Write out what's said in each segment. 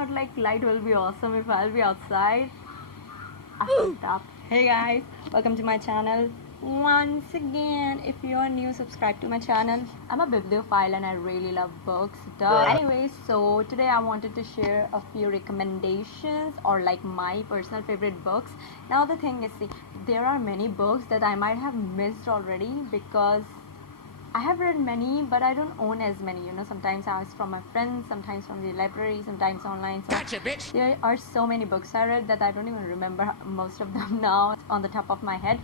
thought like light will be awesome if I'll be outside. I fucked up. Hey guys, welcome to my channel. Once again, if you're new, subscribe to my channel. I'm a bibliophile and I really love books. Anyways, so today I wanted to share a few recommendations or like my personal favorite books. Now the thing is, see, there are many books that I might have missed already because I have read many, but I don't own as many. You know, sometimes I ask from my friends, sometimes from the library, sometimes online. So Gotcha, bitch. there are so many books I read that I don't even remember most of them now on the top of my head.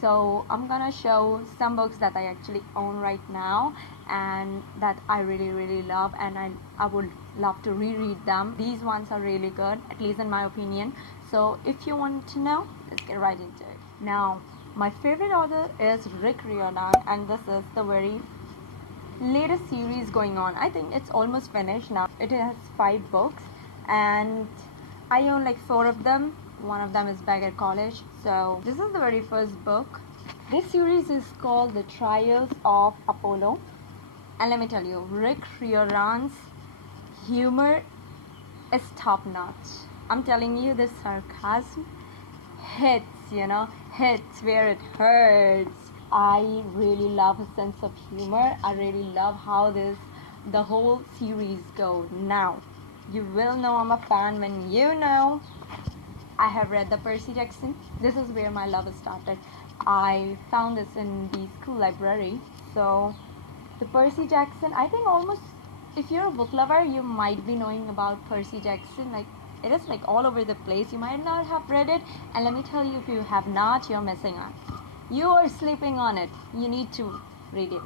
So I'm gonna show some books that I actually own right now and that I really love, and I would love to reread them. These ones are really good, at least in my opinion. So if you want to know, let's get right into it. Now, my favorite author is Riordan, and this is the very latest series going on. I think it's almost finished now. It has 5 books and I own like 4 of them. One of them is back at college. So this is the very first book. This series is called The Trials of Apollo, and let me tell you, Riordan's humor is top notch. I'm telling you, this sarcasm hits, you know, hits where it hurts. I really love his sense of humor. I really love how the whole series go. Now, you will know I'm a fan when you know I have read the Percy Jackson. This is where my love started. I found this in the school library. So the Percy Jackson, I think almost, if you're a book lover, you might be knowing about Percy Jackson. Like, it is like all over the place. You might not have read it, and let me tell you, if you have not, you're missing out. You are sleeping on it. You need to read it.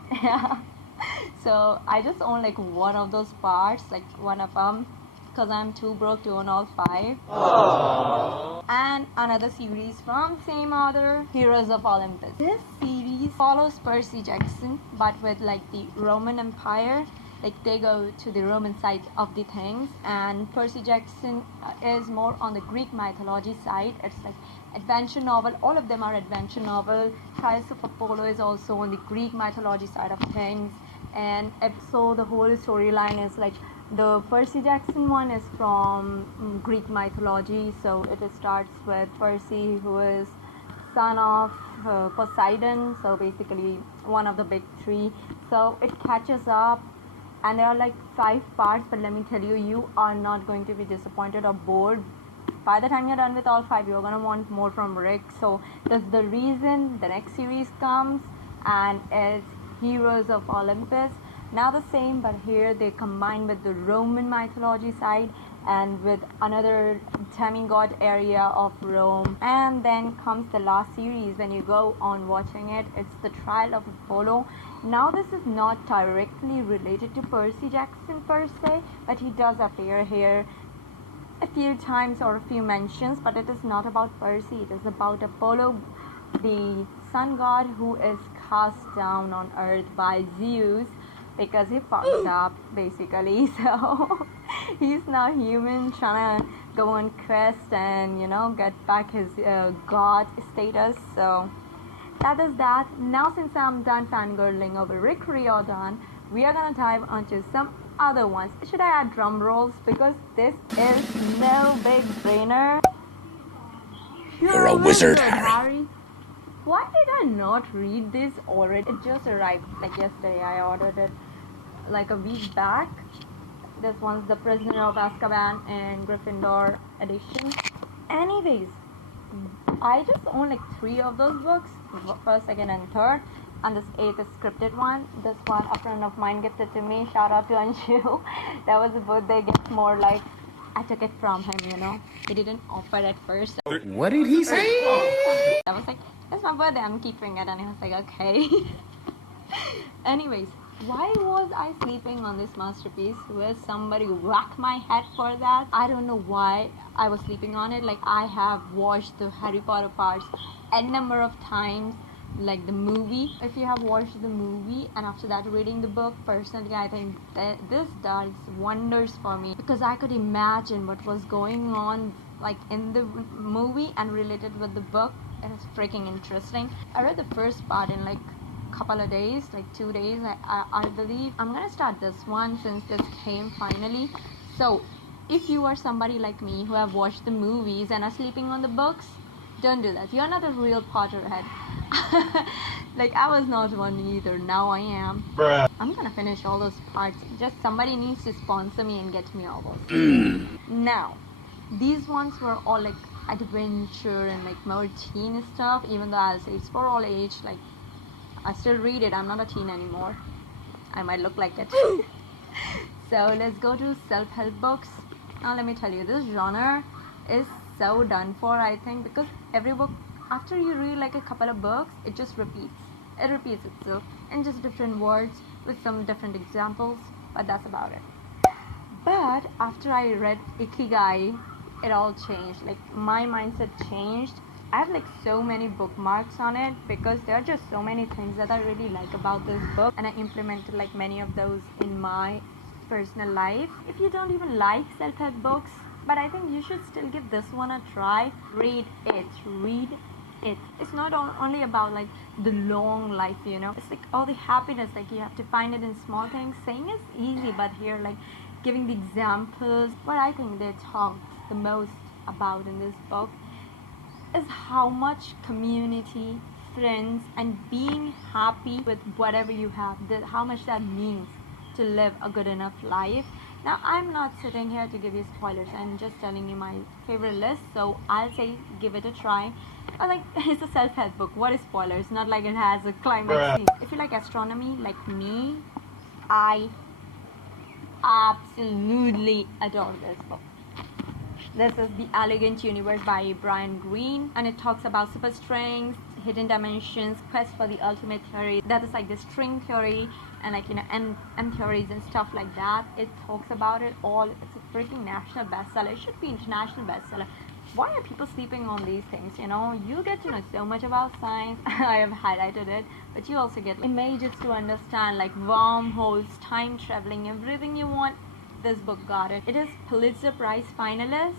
So I just own like one of those parts, like one of them, because I'm too broke to own all 5. Aww. And another series from same author, Heroes of Olympus. This series follows Percy Jackson, but with like the Roman Empire. Like, they go to the Roman side of the things, and Percy Jackson is more on the Greek mythology side. It's like adventure novel. All of them are adventure novel. Trials of Apollo is also on the Greek mythology side of things. And so the whole storyline is like, the Percy Jackson one is from Greek mythology. So it starts with Percy, who is son of Poseidon, so basically one of the big 3. So it catches up, and there are like 5 parts, but let me tell you, you are not going to be disappointed or bored. By the time you're done with all 5, you're going to want more from Rick. So that's the reason the next series comes, and it's Heroes of Olympus. Now the same, but here they combine with the Roman mythology side and with another demigod area of Rome. And then comes the last series. When you go on watching it, it's The Trial of Apollo. Now this is not directly related to Percy Jackson per se, but he does appear here a few times or a few mentions, but it is not about Percy. It is about Apollo, the sun god who is cast down on earth by Zeus because he fucked up basically. So he's now human, trying to go on quest and, you know, get back his god status. So that is that. Now, since I'm done fangirling over Riordan, we are gonna dive onto some other ones. Should I add drum rolls? Because this is no big brainer. You're a wizard, Harry. Why did I not read this already? It just arrived like yesterday. I ordered it like a week back. This one's The Prisoner of Azkaban and Gryffindor edition. Anyways, I just own like 3 of those books, 1st, 2nd and 3rd, and this 8th is scripted one. This one a friend of mine gifted to me. Shout out to Anshu. That was a birthday gift, more like I took it from him, you know. He didn't offer at first. What did he say? I was like, it's my birthday, I'm keeping it, and he was like, okay. Anyways, why was I sleeping on this masterpiece? Will somebody whack my head for that? I don't know why I was sleeping on it. Like, I have watched the Harry Potter parts a number of times, like the movie. If you have watched the movie and after that reading the book, personally I think that this does wonders for me, because I could imagine what was going on like in the movie and related with the book. And it's freaking interesting. I read the first part in like couple of days, like 2 days I believe. I'm gonna start this one since this came finally. So if you are somebody like me who have watched the movies and are sleeping on the books, don't do that. You're not a real Potterhead. Like, I was not one either. Now I am. Bruh. I'm gonna finish all those parts. Just somebody needs to sponsor me and get me all those. Now, these ones were all like adventure and like more teen stuff, even though I'll say it's for all age. Like, I still read it. I'm not a teen anymore. I might look like it. So let's go to self-help books. Now let me tell you, this genre is so done for, I think, because every book, after you read like a couple of books, it just repeats. It repeats itself in just different words with some different examples, but that's about it. But after I read Ikigai, it all changed. Like, my mindset changed. I have like so many bookmarks on it because there are just so many things that I really like about this book, and I implemented like many of those in my personal life. If you don't even like self-help books, but I think you should still give this one a try. Read it. It's not only about like the long life, you know. It's like all the happiness, like you have to find it in small things. Saying is easy, but here, like giving the examples, what I think they talk the most about in this book is how much community, friends, and being happy with whatever you have, how much that means to live a good enough life. Now, I'm not sitting here to give you spoilers. I'm just telling you my favorite list, so I'll say give it a try. But like, it's a self-help book. What is spoilers? Not like it has a climax scene. If you like astronomy like me, I absolutely adore this book. This is The Elegant Universe by Brian Greene, and it talks about super strings, hidden dimensions, quest for the ultimate theory. That is like the string theory and like, you know, M theories and stuff like that. It talks about it all. It's a freaking national bestseller. It should be international bestseller. Why are people sleeping on these things? You know, you get to know so much about science. I have highlighted it, but you also get images to understand, like wormholes, time traveling, everything you want. This book got it. It is Pulitzer Prize finalist.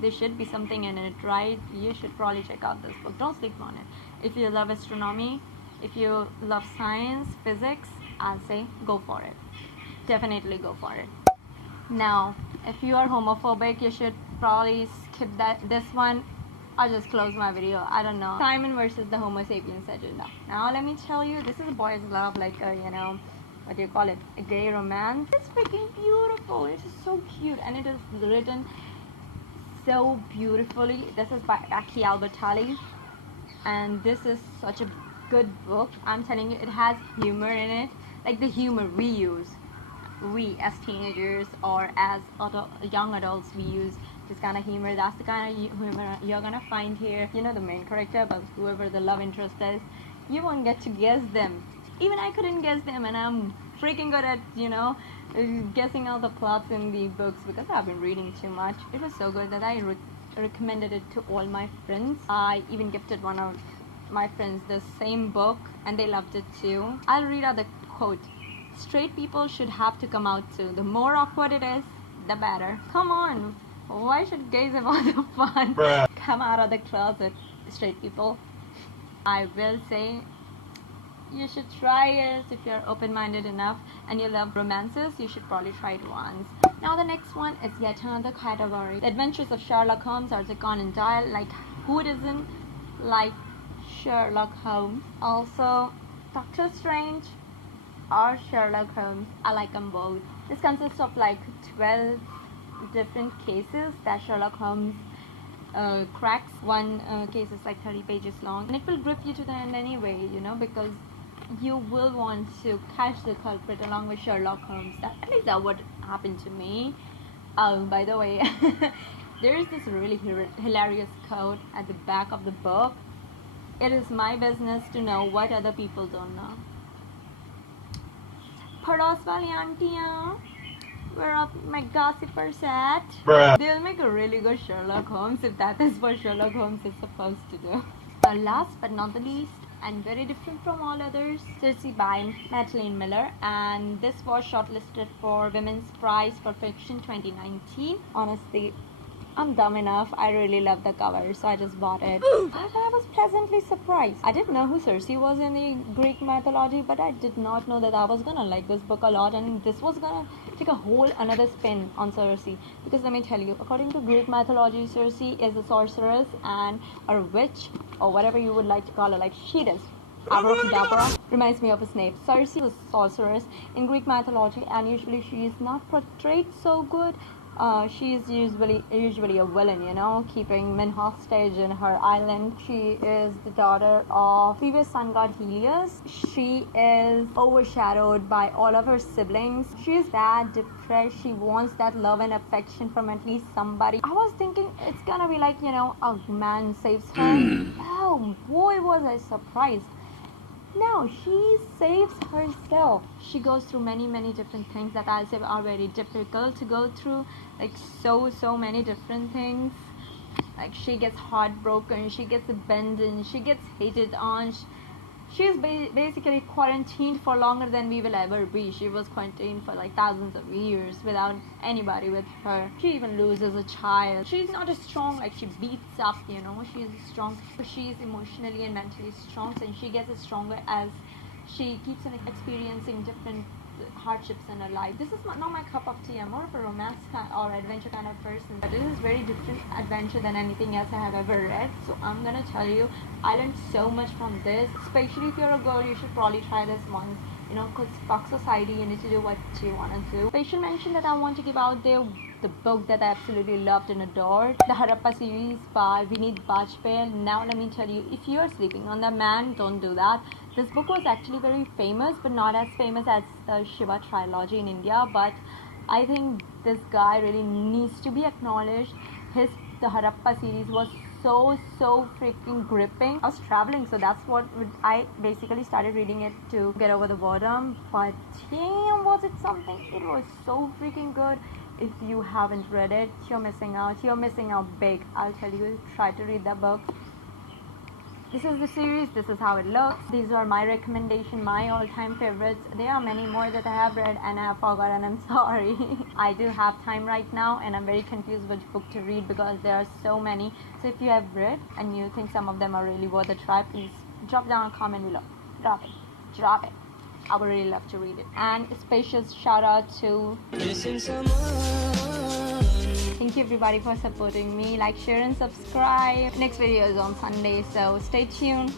There should be something in it, right? You should probably check out this book. Don't sleep on it. If you love astronomy, if you love science, physics, I'll say go for it. Definitely go for it. Now, if you are homophobic, you should probably skip this one. I'll just close my video. I don't know. Simon versus the Homo sapiens agenda. Now, let me tell you, this is a boy's love, like a, you know, what do you call it? A gay romance. It's freaking beautiful. It is so cute, and it is written so beautifully. This is by 𝙨𝙧𝙩𝙩, and this is such a good book. I'm telling you, it has humor in it, like the humor we use. We as teenagers or as young adults, we use this kind of humor. That's the kind of humor you're gonna find here. You know the main character, but whoever the love interest is, you won't get to guess them. Even I couldn't guess them, and I'm freaking good at, you know, guessing all the plots in the books because I've been reading too much. It was so good that I recommended it to all my friends. I even gifted one of my friends the same book, and they loved it too. I'll read out the quote. Straight people should have to come out too. The more awkward it is, the better. Come on. Why should gays have all the fun? Bruh. Come out of the closet, straight people. I will say you should try it if you're open-minded enough and you love romances. You should probably try it once. Now the next one is yet another category. The Adventures of Sherlock Holmes, Arthur Conan Doyle. Like, who doesn't like Sherlock Holmes? Also, Doctor Strange or Sherlock Holmes. I like them both. This consists of like 12 different cases that Sherlock Holmes cracks. One case is like 30 pages long, and it will grip you to the end anyway, you know, because you will want to catch the culprit along with Sherlock Holmes. At least that's what happened to me. By the way, there is this really hilarious quote at the back of the book. It is my business to know what other people don't know. Pados wali auntiyan, where are my gossipers at? Bruh. They'll make a really good Sherlock Holmes if that is what Sherlock Holmes is supposed to do. Last but not the least, and very different from all others, Cersei by Madeleine Miller, and this was shortlisted for Women's Prize for Fiction 2019. Honestly, I'm dumb enough. I really love the cover, so I just bought it. But I was pleasantly surprised. I didn't know who Cersei was in the Greek mythology, but I did not know that I was gonna like this book a lot, and this was gonna take a whole another spin on Cersei. Because let me tell you, according to Greek mythology, Cersei is a sorceress and a witch, or whatever you would like to call her. Like she does. Abracadabra reminds me of a snake. Cersei is a sorceress in Greek mythology, and usually she is not portrayed so good. She is usually a villain, you know, keeping men hostage in her island. She is the daughter of previous sun god Helios. She is overshadowed by all of her siblings. She is that depressed. She wants that love and affection from at least somebody. I was thinking it's gonna be like, you know, a man saves her. Oh boy, was I surprised. No, she saves herself. She goes through many different things that I say are very difficult to go through. Like so many different things. Like she gets heartbroken, she gets abandoned, she gets hated on. She is basically quarantined for longer than we will ever be. She was quarantined for like thousands of years without anybody with her. She even loses a child. She's not as strong, like she beats up, you know. She's strong. She's emotionally and mentally strong, and she gets stronger as she keeps on experiencing different hardships in her life. This is not my cup of tea. I'm more of a romance or adventure kind of person, but this is very different adventure than anything else I have ever read. So I'm gonna tell you, I learned so much from this. Especially if you're a girl, you should probably try this once. You know, because fuck society, you need to do what you want to do. Special mention that I want to give out there, the book that I absolutely loved and adored, the Harappa series by Vineet Bajpayee. Now let me tell you, if you are sleeping on the man, don't do that. This book was actually very famous, but not as famous as the Shiva trilogy in India. But I think this guy really needs to be acknowledged. The Harappa series was so freaking gripping. I was traveling, so that's what I basically started reading it to get over the boredom. But damn, was it something? It was so freaking good. If you haven't read it, you're missing out. You're missing out big. I'll tell you, try to read that book. This is the series, this is how it looks. These are my recommendation, my all-time favorites. There are many more that I have read and I have forgotten, I'm sorry. I do have time right now and I'm very confused which book to read because there are so many. So if you have read and you think some of them are really worth a try, please drop down a comment below. Drop it. I would really love to read it. And a special shout out to thank you everybody for supporting me. Like, share and subscribe. Next video is on Sunday, so stay tuned.